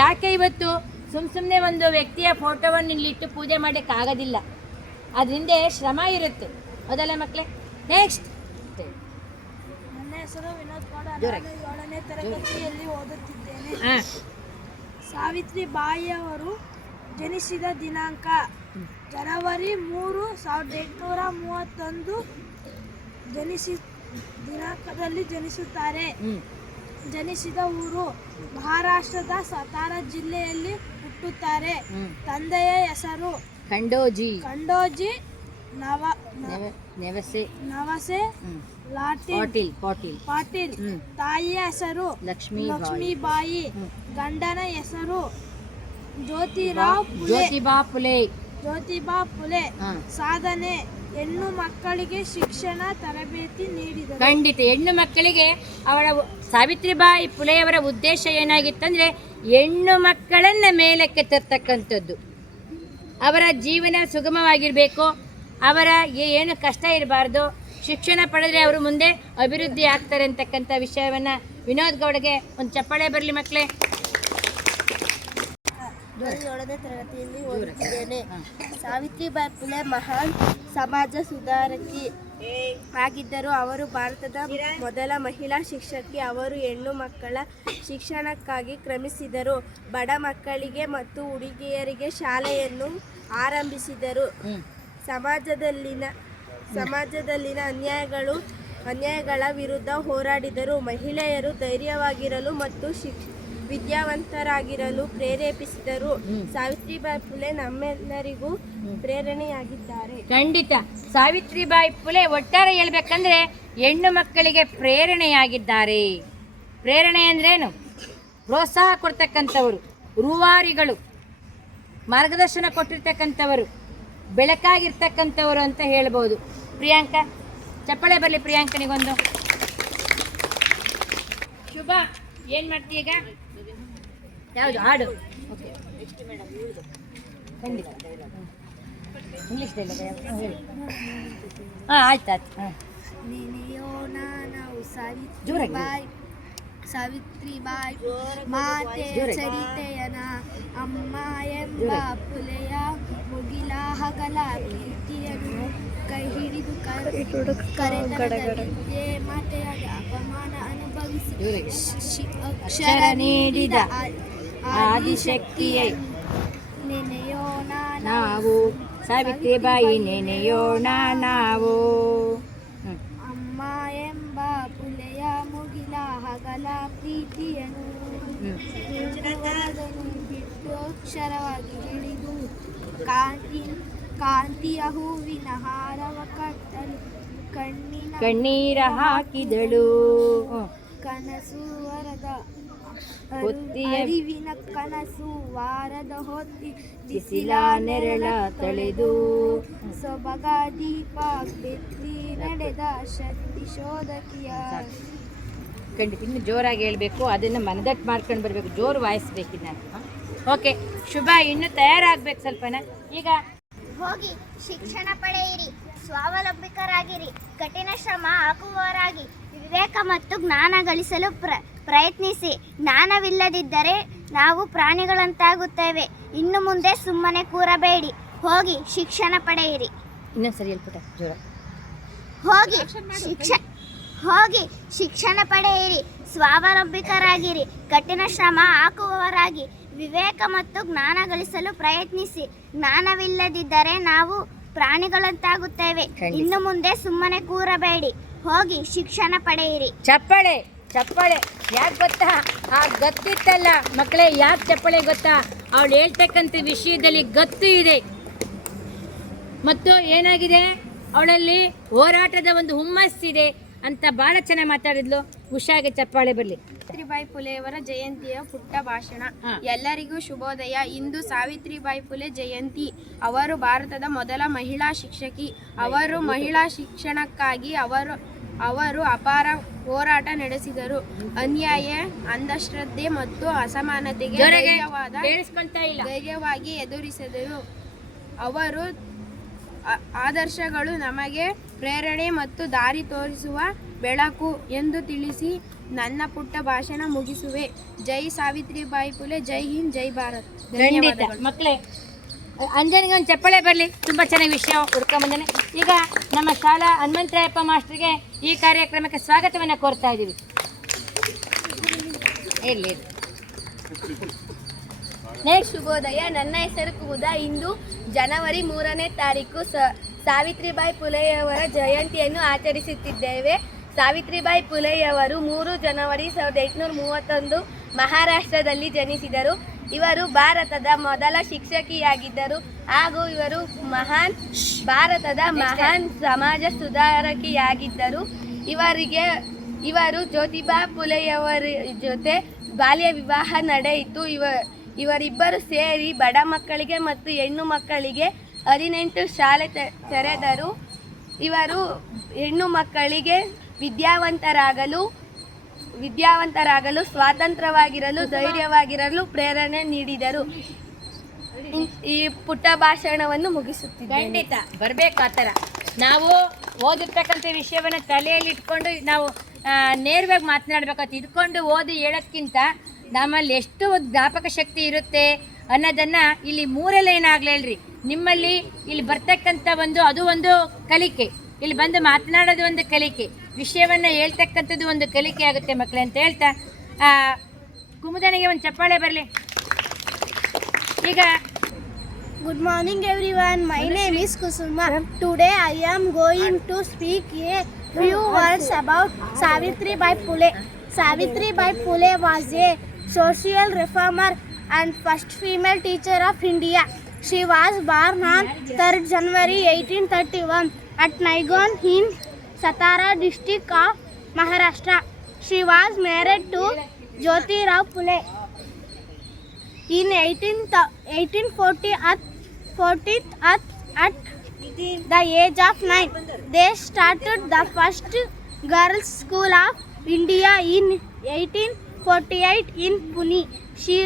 ಯಾಕೆ ಇವತ್ತು ಸುಮ್ಮನೆ ಒಂದು ವ್ಯಕ್ತಿಯ ಫೋಟೋವನ್ನು ಇಲ್ಲಿಟ್ಟು ಪೂಜೆ ಮಾಡೋಕ್ಕಾಗೋದಿಲ್ಲ. ಅದರಿಂದ ಶ್ರಮ ಇರುತ್ತೆ. ಹೌದಲ್ಲ ಮಕ್ಕಳೇ? ನೆಕ್ಸ್ಟ್, ನನ್ನ ಹೆಸರು ವಿನೋದ್ ಗೌಡ. ನಾನು 7ನೇ ತರಗತಿಯಲ್ಲಿ ಓದುತ್ತಿದ್ದೇನೆ. ಸಾವಿತ್ರಿಬಾಯಿಯವರು ಜನಿಸಿದ ದಿನಾಂಕ ಜನವರಿ 3, 1831 ದಿನಾಂಕದಲ್ಲಿ ಜನಿಸುತ್ತಾರೆ. ಜನಿಸಿದ ಊರು ಮಹಾರಾಷ್ಟ್ರದ ಸತಾರಾ ಜಿಲ್ಲೆಯಲ್ಲಿ ಹುಟ್ಟುತ್ತಾರೆ. ತಂದೆಯ ಹೆಸರು ಖಂಡೋಜಿ ನವಸೆ ಪಾಟೀಲ್. ತಾಯಿಯ ಹೆಸರು ಲಕ್ಷ್ಮೀಬಾಯಿ. ಗಂಡನ ಹೆಸರು ಜ್ಯೋತಿಬಾ ಫುಲೆ. ಸಾಧನೆ: ಹೆಣ್ಣು ಮಕ್ಕಳಿಗೆ ಶಿಕ್ಷಣ ತರಬೇತಿ ನೀಡಿದರು. ಖಂಡಿತ. ಹೆಣ್ಣು ಮಕ್ಕಳಿಗೆ ಅವಳ ಸಾವಿತ್ರಿಬಾಯಿ ಫುಲೆಯವರ ಉದ್ದೇಶ ಏನಾಗಿತ್ತಂದ್ರೆ ಹೆಣ್ಣು ಮಕ್ಕಳನ್ನ ಮೇಲಕ್ಕೆ ತರ್ತಕ್ಕಂಥದ್ದು. ಅವರ ಜೀವನ ಸುಗಮವಾಗಿರಬೇಕು, ಅವರ ಏನು ಕಷ್ಟ ಇರಬಾರ್ದು, ಶಿಕ್ಷಣ ಪಡೆದ್ರೆ ಅವರು ಮುಂದೆ ಅಭಿವೃದ್ಧಿ ಆಗ್ತಾರೆ ಅಂತಕ್ಕಂಥ ವಿಷಯವನ್ನು ವಿನೋದ್ ಗೌಡಗೆ ಒಂದು ಚಪ್ಪಾಳೆ ಬರಲಿ ಮಕ್ಕಳೇ. 7ನೇ ತರಗತಿಯಲ್ಲಿ ಓದುತ್ತಿದ್ದೇನೆ. ಸಾವಿತ್ರಿಬಾಯಿ ಫುಲೆ ಮಹಾನ್ ಸಮಾಜ ಸುಧಾರಕಿ ಆಗಿದ್ದರು. ಅವರು ಭಾರತದ ಮೊದಲ ಮಹಿಳಾ ಶಿಕ್ಷಕಿ. ಅವರು ಹೆಣ್ಣು ಮಕ್ಕಳ ಶಿಕ್ಷಣಕ್ಕಾಗಿ ಶ್ರಮಿಸಿದರು. ಬಡ ಮಕ್ಕಳಿಗೆ ಮತ್ತು ಹುಡುಗಿಯರಿಗೆ ಶಾಲೆಯನ್ನು ಆರಂಭಿಸಿದರು. ಸಮಾಜದಲ್ಲಿನ ಅನ್ಯಾಯಗಳ ವಿರುದ್ಧ ಹೋರಾಡಿದರು. ಮಹಿಳೆಯರು ಧೈರ್ಯವಾಗಿರಲು ಮತ್ತು ವಿದ್ಯಾವಂತರಾಗಿರಲು ಪ್ರೇರೇಪಿಸಿದರು. ಸಾವಿತ್ರಿಬಾಯಿ ಫುಲೆ ನಮ್ಮೆಲ್ಲರಿಗೂ ಪ್ರೇರಣೆಯಾಗಿದ್ದಾರೆ. ಖಂಡಿತ. ಸಾವಿತ್ರಿಬಾಯಿ ಫುಲೆ ಒಟ್ಟಾರೆ ಹೇಳ್ಬೇಕಂದ್ರೆ ಹೆಣ್ಣು ಮಕ್ಕಳಿಗೆ ಪ್ರೇರಣೆಯಾಗಿದ್ದಾರೆ. ಪ್ರೇರಣೆ ಅಂದ್ರೇನು? ಪ್ರೋತ್ಸಾಹ ಕೊಡ್ತಕ್ಕಂಥವರು, ರೂವಾರಿಗಳು, ಮಾರ್ಗದರ್ಶನ ಕೊಟ್ಟಿರ್ತಕ್ಕಂಥವರು, ಬೆಳಕಾಗಿರ್ತಕ್ಕಂಥವರು ಅಂತ ಹೇಳ್ಬೋದು. ಪ್ರಿಯಾಂಕಾ, ಚಪ್ಪಾಳೆ ಬರಲಿ ಪ್ರಿಯಾಂಕನಿಗೊಂದು. ಶುಭ, ಏನು ಮಾಡ್ತೀಗ? ಯಾವುದು ಹಾಡು? ಓಕೆ, ಖಂಡಿತ ಇಂಗ್ಲೀಷ್ ಡೈಲಾಗ್ ಹೇಳಿ. ಹಾಂ, ಆಯ್ತು. ಹಾಂ, ನೆನೆಯೋಣ ನಾವು ಸಾವಿತ್ರಿಬಾಯಿ ಮಾತೆ ಚರಿತೆಯನ. ಅಮ್ಮ ಎಂಬ ಪುಲೆಯ ಮುಗಿಲ ಹಗಲ ಪ್ರೀತಿಯನ್ನು ಕೈ ಹಿಡಿದು ಕರೆತರದೆ ಮಾತೆಯ ಅಪಮಾನ ಅನುಭವಿಸಿ ಅಕ್ಷರ ನೀಡಿದ ಆದಿಶಕ್ತಿಯೇ ನೆನೆಯೋಣ ನಾವು. ಸಾವಿತ್ರಿಬಾಯಿ ನೆನೆಯೋಣ ನಾವು. ಅಮ್ಮ ಎಂಬ ಪುಲೆಯ ಮುಗಿಲ ಹಗಲ ಪ್ರೀತಿಯನ್ನು ಬಿಟ್ಟು ಅಕ್ಷರವಾಗಿ ಹಿಡಿದು ಕಾಂತಿಯ ಹೂವಿನ ಹಾರವ ಕಟ್ಟಲು ಕಣ್ಣೀರ ಹಾಕಿದಳು. ಕನಸು ವರದ ಅರಿವಿನ ಕನಸು ವಾರದ ಹೊತ್ತಿ ಬಿಸಿಲ ನೆರಳ ತಳೆದು ಸೊಬಗ ದೀಪ ಬೆತ್ತಿ ನಡೆದ ಶಕ್ತಿ ಶೋಧಕಿಯ. ಖಂಡಿತ ಇನ್ನು ಜೋರಾಗಿ ಹೇಳಬೇಕು, ಅದನ್ನು ಮನದಟ್ಟು ಮಾಡ್ಕೊಂಡು ಬರಬೇಕು, ಜೋರು ವಾಯಿಸ್ಬೇಕಿನ್ನ. ಓಕೆ ಶುಭ, ಇನ್ನು ತಯಾರಾಗಬೇಕು ಸ್ವಲ್ಪನ. ಈಗ ಹೋಗಿ ಶಿಕ್ಷಣ ಪಡೆಯಿರಿ, ಸ್ವಾವಲಂಬಿತರಾಗಿರಿ, ಕಠಿಣ ಶ್ರಮ ಹಾಕುವವರಾಗಿ ವಿವೇಕ ಮತ್ತು ಜ್ಞಾನ ಗಳಿಸಲು ಪ್ರಯತ್ನಿಸಿ. ಜ್ಞಾನವಿಲ್ಲದಿದ್ದರೆ ನಾವು ಪ್ರಾಣಿಗಳಂತಾಗುತ್ತೇವೆ. ಇನ್ನು ಮುಂದೆ ಸುಮ್ಮನೆ ಕೂರಬೇಡಿ, ಹೋಗಿ ಶಿಕ್ಷಣ ಪಡೆಯಿರಿ. ಇನ್ನೊಂದ್ಸರಿ ಹೇಳ್ಬಿಟ್ಟ ಜೋರ. ಹೋಗಿ ಶಿಕ್ಷಣ ಪಡೆಯಿರಿ, ಸ್ವಾವಲಂಬಿತರಾಗಿರಿ, ಕಠಿಣ ಶ್ರಮ ಹಾಕುವವರಾಗಿ ವಿವೇಕ ಮತ್ತು ಜ್ಞಾನ ಗಳಿಸಲು ಪ್ರಯತ್ನಿಸಿ. ಜ್ಞಾನವಿಲ್ಲದಿದ್ದರೆ ನಾವು ಪ್ರಾಣಿಗಳಂತಾಗುತ್ತೇವೆ. ಇನ್ನು ಮುಂದೆ ಸುಮ್ಮನೆ ಕೂರಬೇಡಿ, ಹೋಗಿ ಶಿಕ್ಷಣ ಪಡೆಯಿರಿ. ಚಪ್ಪಾಳೆ ಚಪ್ಪಾಳೆ. ಯಾಕೆ ಗೊತ್ತಾ? ಆ ಗತ್ತಿತ್ತಲ್ಲ ಮಕ್ಕಳೇ, ಯಾಕೆ ಚಪ್ಪಾಳೆ ಗೊತ್ತಾ? ಅವಳು ಹೇಳ್ತಕ್ಕಂಥ ವಿಷಯದಲ್ಲಿ ಗತ್ತು ಇದೆ ಮತ್ತು ಏನಾಗಿದೆ ಅವಳಲ್ಲಿ ಹೋರಾಟದ ಒಂದು ಹುಮ್ಮಸ್ಸಿದೆ ಅಂತ ಭಾಳ ಚೆನ್ನಾಗಿ ಮಾತಾಡಿದ್ಲು. ಉಷಾಗೆ ಚಪ್ಪಾಳೆ ಬರಲಿ. ಸಾವಿತ್ರಿಬಾಯಿ ಫುಲೆಯವರ ಜಯಂತಿಯ ಪುಟ್ಟ ಭಾಷಣ. ಎಲ್ಲರಿಗೂ ಶುಭೋದಯ. ಇಂದು ಸಾವಿತ್ರಿಬಾಯಿ ಫುಲೆ ಜಯಂತಿ. ಅವರು ಭಾರತದ ಮೊದಲ ಮಹಿಳಾ ಶಿಕ್ಷಕಿ. ಅವರು ಮಹಿಳಾ ಶಿಕ್ಷಣಕ್ಕಾಗಿ ಅವರು ಅಪಾರ ಹೋರಾಟ ನಡೆಸಿದರು. ಅನ್ಯಾಯ, ಅಂಧಶ್ರದ್ಧೆ ಮತ್ತು ಅಸಮಾನತೆಗೆ ಧೈರ್ಯವಾಗಿ ಎದುರಿಸಿದರು. ಅವರು ಆದರ್ಶಗಳು ನಮಗೆ ಪ್ರೇರಣೆ ಮತ್ತು ದಾರಿ ತೋರಿಸುವ ಬೆಳಕು ಎಂದು ತಿಳಿಸಿ ನನ್ನ ಪುಟ್ಟ ಭಾಷಣ ಮುಗಿಸುವೆ. ಜೈ ಸಾವಿತ್ರಿಬಾಯಿ ಫುಲೆ, ಜೈ ಹಿಂದ್, ಜೈ ಭಾರತ್. ಧನ್ಯವಾದಗಳು ಮಕ್ಕಳೇ. ಅಂಜನಿಗೆ ಒಂದು ಚಪ್ಪಾಳೆ ಬರಲಿ, ತುಂಬ ಚೆನ್ನಾಗಿ ವಿಷಯ ಹುಡ್ಕೊಂಬಂದಾನೆ. ಈಗ ನಮ್ಮ ಶಾಲಾ ಹನುಮಂತರಾಯಪ್ಪ ಮಾಸ್ಟರ್ಗೆ ಈ ಕಾರ್ಯಕ್ರಮಕ್ಕೆ ಸ್ವಾಗತವನ್ನು ಕೋರ್ತಾ ಇದ್ದೀವಿ. ಇರಲಿ. ಶುಭೋದಯ. ನನ್ನ ಹೆಸರು ಕುಮುದ. ಇಂದು ಜನವರಿ 3ನೇ ತಾರೀಕು ಸಾವಿತ್ರಿಬಾಯಿ ಫುಲೆಯವರ ಜಯಂತಿಯನ್ನು ಆಚರಿಸುತ್ತಿದ್ದೇವೆ. ಸಾವಿತ್ರಿಬಾಯಿ ಫುಲೆಯವರು 3 ಜನವರಿ 1831 ಮಹಾರಾಷ್ಟ್ರದಲ್ಲಿ ಜನಿಸಿದರು. ಇವರು ಭಾರತದ ಮೊದಲ ಶಿಕ್ಷಕಿಯಾಗಿದ್ದರು ಹಾಗೂ ಭಾರತದ ಮಹಾನ್ ಸಮಾಜ ಸುಧಾರಕಿಯಾಗಿದ್ದರು. ಇವರು ಜ್ಯೋತಿಬಾ ಫುಲೆಯವರ ಜೊತೆ ಬಾಲ್ಯ ವಿವಾಹ ನಡೆಯಿತು. ಇವರಿಬ್ಬರು ಸೇರಿ ಬಡ ಮಕ್ಕಳಿಗೆ ಮತ್ತು ಹೆಣ್ಣು ಮಕ್ಕಳಿಗೆ 18 ಶಾಲೆ ತೆರೆದರು. ಇವರು ಹೆಣ್ಣು ಮಕ್ಕಳಿಗೆ ವಿದ್ಯಾವಂತರಾಗಲು ಸ್ವಾತಂತ್ರ್ಯವಾಗಿರಲು ಧೈರ್ಯವಾಗಿರಲು ಪ್ರೇರಣೆ ನೀಡಿದರು. ಈ ಪುಟ್ಟ ಭಾಷಣವನ್ನು ಮುಗಿಸುತ್ತಿದ್ದೇನೆ. ಖಂಡಿತ ಬರಬೇಕು. ಆ ಥರ ನಾವು ಓದಿರ್ತಕ್ಕಂಥ ವಿಷಯವನ್ನು ತಲೆಯಲ್ಲಿ ಇಟ್ಕೊಂಡು ನಾವು ನೇರವಾಗಿ ಮಾತನಾಡಬೇಕಾಗುತ್ತೆ. ಇದ್ಕೊಂಡು ಓದಿ ಹೇಳೋಕ್ಕಿಂತ ನಮ್ಮಲ್ಲಿ ಎಷ್ಟು ಜ್ಞಾಪಕ ಶಕ್ತಿ ಇರುತ್ತೆ ಅನ್ನೋದನ್ನು ಇಲ್ಲಿ ಮೂರಲ್ಲೇ ಏನಾಗಲೇ ಹೇಳ್ರಿ, ನಿಮ್ಮಲ್ಲಿ ಇಲ್ಲಿ ಬರ್ತಕ್ಕಂಥ ಅದು ಒಂದು ಕಲಿಕೆ, ಇಲ್ಲಿ ಬಂದು ಮಾತನಾಡೋದು ಒಂದು ಕಲಿಕೆ, ವಿಷಯವನ್ನು ಹೇಳ್ತಕ್ಕಂಥದ್ದು ಒಂದು ಕಲಿಕೆ ಆಗುತ್ತೆ ಮಕ್ಕಳೇ ಅಂತ ಹೇಳ್ತಾ ಕುಮುದನಿಗೆ ಒಂದು ಚಪ್ಪಾಳೆ ಬರಲಿ. ಈಗ Good morning everyone. My name is Kusuma. Today I am going to speak a few words about Savitribai Phule. Savitribai Phule was a social reformer and first female teacher of India. She was born on 3rd January 1831 at Naigaon in Satara district of Maharashtra. She was married to Jyotirao Phule. In 1840 at the age of 9, they started the first girls' school of India in 1848 in Pune. She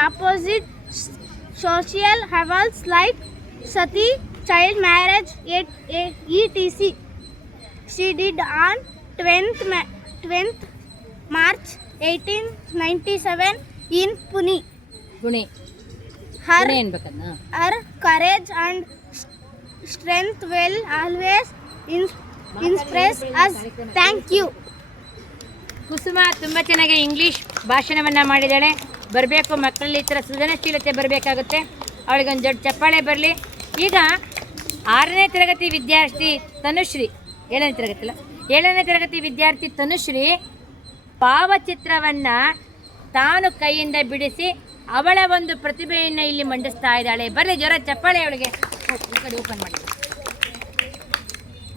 opposed social evils like sati, child marriage, etc. She did on 20th March 1897 in Pune. Her courage and strength will always inspire us. Thank you. ಕುಸುಮ ತುಂಬ ಚೆನ್ನಾಗಿ English ಭಾಷಣವನ್ನು ಮಾಡಿದ್ದಾಳೆ. ಬರಬೇಕು ಮಕ್ಕಳಲ್ಲಿ ಈ ಥರ ಸೃಜನಶೀಲತೆ ಬರಬೇಕಾಗುತ್ತೆ. ಅವಳಿಗೆ ಒಂದು ದೊಡ್ಡ ಚಪ್ಪಾಳೆ ಬರಲಿ. ಈಗ 6ನೇ ತರಗತಿ ವಿದ್ಯಾರ್ಥಿ ತನುಶ್ರೀ, 7ನೇ ತರಗತಿ ವಿದ್ಯಾರ್ಥಿ ತನುಶ್ರೀ ಭಾವಚಿತ್ರವನ್ನು ತಾನು ಕೈಯಿಂದ ಬಿಡಿಸಿ ಅವಳ ಒಂದು ಪ್ರತಿಭೆಯನ್ನು ಇಲ್ಲಿ ಮಂಡಿಸ್ತಾ ಇದ್ದಾಳೆ. ಬರಲಿ ಜ್ವರ ಚಪ್ಪಾಳೆ ಅವಳಿಗೆ. ಈ ಕಡೆ ಓಪನ್ ಮಾಡಿ.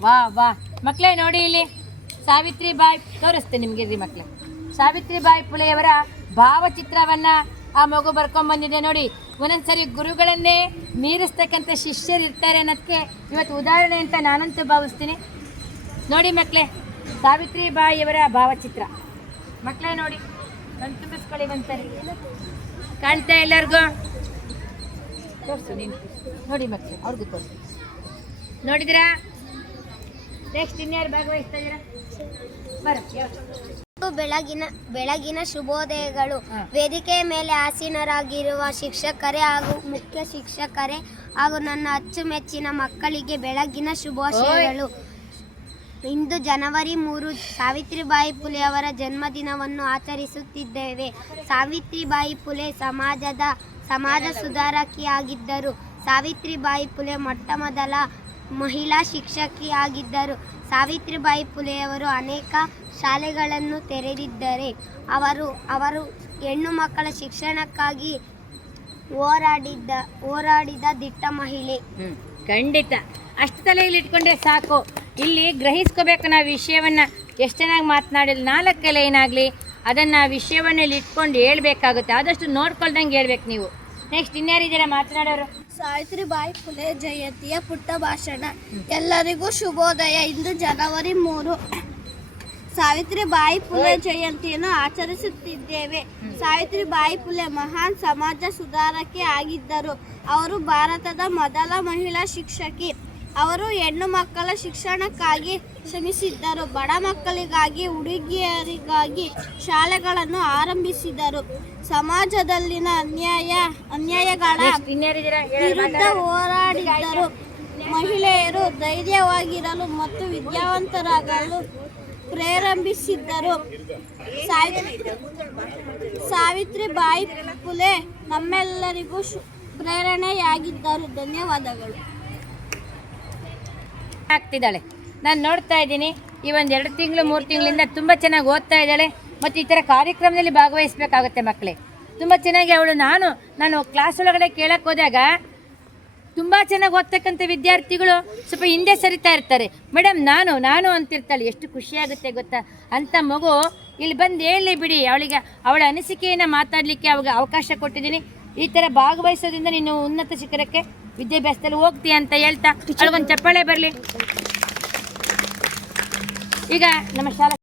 ವಾ ಮಕ್ಕಳೇ ನೋಡಿ, ಇಲ್ಲಿ ಸಾವಿತ್ರಿಬಾಯಿ ತೋರಿಸ್ತೇನೆ ನಿಮಗೆ ರೀ ಮಕ್ಕಳೇ. ಸಾವಿತ್ರಿಬಾಯಿ ಫುಲೆಯವರ ಭಾವಚಿತ್ರವನ್ನು ಆ ಮಗು ಬರ್ಕೊಂಡ್ಬಂದಿದೆ ನೋಡಿ. ಒಂದೊಂದ್ಸರಿ ಗುರುಗಳನ್ನೇ ಮೀರಿಸ್ತಕ್ಕಂಥ ಶಿಷ್ಯರು ಇರ್ತಾರೆ ಅನ್ನೋದಕ್ಕೆ ಇವತ್ತು ಉದಾಹರಣೆ ಅಂತ ನಾನಂತೂ ಭಾವಿಸ್ತೀನಿ. ನೋಡಿ ಮಕ್ಕಳೇ, ಸಾವಿತ್ರಿಬಾಯಿಯವರ ಭಾವಚಿತ್ರ ಮಕ್ಕಳೇ ನೋಡಿ, ಕಣ್ ತುಂಬಿಸ್ಕೊಳ್ಳಿ ಒಂದ್ಸರಿ. ಕಾಣ್ತಾ ಎಲ್ಲರಿಗೂ? ತೋರಿಸು ನೀನು, ನೋಡಿ ಮಕ್ಕಳು ಅವ್ರಿಗೂ ತೋರಿಸು. ನೋಡಿದಿರಾ? ನೆಕ್ಸ್ಟ್ ಇನ್ಯಾರು ಭಾಗವಹಿಸ್ತಾ ಇದ್ದೀರಾ? ಬೆಳಗಿನ ಶುಭೋದಯಗಳು. ವೇದಿಕೆಯ ಮೇಲೆ ಆಸೀನರಾಗಿರುವ ಶಿಕ್ಷಕರೇ ಹಾಗೂ ಮುಖ್ಯ ಶಿಕ್ಷಕರೇ ಹಾಗೂ ನನ್ನ ಅಚ್ಚುಮೆಚ್ಚಿನ ಮಕ್ಕಳಿಗೆ ಬೆಳಗಿನ ಶುಭಾಶಯಗಳು. ಇಂದು ಜನವರಿ 3 ಸಾವಿತ್ರಿಬಾಯಿ ಫುಲೆ ಅವರ ಜನ್ಮದಿನವನ್ನು ಆಚರಿಸುತ್ತಿದ್ದೇವೆ. ಸಾವಿತ್ರಿಬಾಯಿ ಫುಲೆ ಸಮಾಜ ಸುಧಾರಕಿಯಾಗಿದ್ದರು. ಸಾವಿತ್ರಿಬಾಯಿ ಫುಲೆ ಮೊಟ್ಟಮೊದಲ ಮಹಿಳಾ ಶಿಕ್ಷಕಿಯಾಗಿದ್ದರು. ಸಾವಿತ್ರಿಬಾಯಿ ಫುಲೆಯವರು ಅನೇಕ ಶಾಲೆಗಳನ್ನು ತೆರೆದಿದ್ದಾರೆ. ಅವರು ಹೆಣ್ಣು ಮಕ್ಕಳ ಶಿಕ್ಷಣಕ್ಕಾಗಿ ಹೋರಾಡಿದ ದಿಟ್ಟ ಮಹಿಳೆ. ಖಂಡಿತ ಅಷ್ಟು ತಲೆಯಲ್ಲಿ ಇಟ್ಕೊಂಡ್ರೆ ಸಾಕು. ಇಲ್ಲಿ ಗ್ರಹಿಸ್ಕೋಬೇಕು ನಾವು ವಿಷಯವನ್ನು. ಎಷ್ಟು ಚೆನ್ನಾಗಿ ಮಾತನಾಡಿಲ್ಲ, 4 ಲೈನ್ ಆಗಲಿ ಅದನ್ನು ವಿಷಯವನ್ನು ಇಲ್ಲಿ ಇಟ್ಕೊಂಡು ಹೇಳ್ಬೇಕಾಗುತ್ತೆ. ಆದಷ್ಟು ನೋಡ್ಕೊಳ್ದಂಗೆ ಹೇಳ್ಬೇಕು ನೀವು. ನೆಕ್ಸ್ಟ್ ಇನ್ಯಾರಿದ್ದೀರಾ ಮಾತನಾಡೋರು? ಸಾವಿತ್ರಿಬಾಯಿ ಫುಲೆ ಜಯಂತಿಯ ಪುಟ್ಟ ಭಾಷಣ. ಎಲ್ಲರಿಗೂ ಶುಭೋದಯ. ಇಂದು ಜನವರಿ 3 ಸಾವಿತ್ರಿಬಾಯಿ ಫುಲೆ ಜಯಂತಿಯನ್ನು ಆಚರಿಸುತ್ತಿದ್ದೇವೆ. ಸಾವಿತ್ರಿಬಾಯಿ ಫುಲೆ ಮಹಾನ್ ಸಮಾಜ ಸುಧಾರಕಿ ಆಗಿದ್ದರು. ಅವರು ಭಾರತದ ಮೊದಲ ಮಹಿಳಾ ಶಿಕ್ಷಕಿ. ಅವರು ಹೆಣ್ಣು ಮಕ್ಕಳ ಶಿಕ್ಷಣಕ್ಕಾಗಿ ಶ್ರಮಿಸಿದ್ದರು. ಬಡ ಮಕ್ಕಳಿಗಾಗಿ, ಹುಡುಗಿಯರಿಗಾಗಿ ಶಾಲೆಗಳನ್ನು ಆರಂಭಿಸಿದರು. ಸಮಾಜದಲ್ಲಿನ ಅನ್ಯಾಯಗಳ ವಿರುದ್ಧ ಹೋರಾಡಿದ್ದರು. ಮಹಿಳೆಯರು ಧೈರ್ಯವಾಗಿರಲು ಮತ್ತು ವಿದ್ಯಾವಂತರಾಗಲು ಪ್ರೇರೇಪಿಸಿದ್ದರು. ಸಾವಿತ್ರಿಬಾಯಿ ಫುಲೆ ನಮ್ಮೆಲ್ಲರಿಗೂ ಪ್ರೇರಣೆಯಾಗಿದ್ದರು. ಧನ್ಯವಾದಗಳು. ಆಗ್ತಿದ್ದಾಳೆ, ನಾನು ನೋಡ್ತಾ ಇದ್ದೀನಿ. ಈ ಒಂದು 2 ತಿಂಗಳು 3 ತಿಂಗಳಿಂದ ತುಂಬ ಚೆನ್ನಾಗಿ ಓದ್ತಾ ಇದ್ದಾಳೆ. ಮತ್ತು ಈ ಥರ ಕಾರ್ಯಕ್ರಮದಲ್ಲಿ ಭಾಗವಹಿಸಬೇಕಾಗುತ್ತೆ ಮಕ್ಕಳೇ. ತುಂಬ ಚೆನ್ನಾಗಿ ಅವಳು ನಾನು ಕ್ಲಾಸ್ ಒಳಗಡೆ ಕೇಳಕ್ಕೆ ಹೋದಾಗ ತುಂಬ ಚೆನ್ನಾಗಿ ಓದ್ತಕ್ಕಂಥ ವಿದ್ಯಾರ್ಥಿಗಳು ಸ್ವಲ್ಪ ಹಿಂದೆ ಸರಿತಾ ಇರ್ತಾರೆ. ಮೇಡಮ್ ನಾನು ಅಂತಿರ್ತಾಳೆ. ಎಷ್ಟು ಖುಷಿಯಾಗುತ್ತೆ ಗೊತ್ತಾ? ಅಂಥ ಮಗು ಇಲ್ಲಿ ಬಂದು ಹೇಳಲಿ ಬಿಡಿ, ಅವಳ ಅನಿಸಿಕೆಯನ್ನು ಮಾತಾಡಲಿಕ್ಕೆ ಅವಾಗ ಅವಕಾಶ ಕೊಟ್ಟಿದ್ದೀನಿ. ಈ ಥರ ಭಾಗವಹಿಸೋದ್ರಿಂದ ನೀನು ಉನ್ನತ ಶಿಖರಕ್ಕೆ ವಿದ್ಯಾಭ್ಯಾಸದಲ್ಲಿ ಹೋಗ್ತೀಯ ಅಂತ ಹೇಳ್ತಾ ಅವಳಿಗೊಂದು ಚಪ್ಪಾಳೆ ಬರಲಿ. ಈಗ ನಮ್ಮ ಶಾಲಾ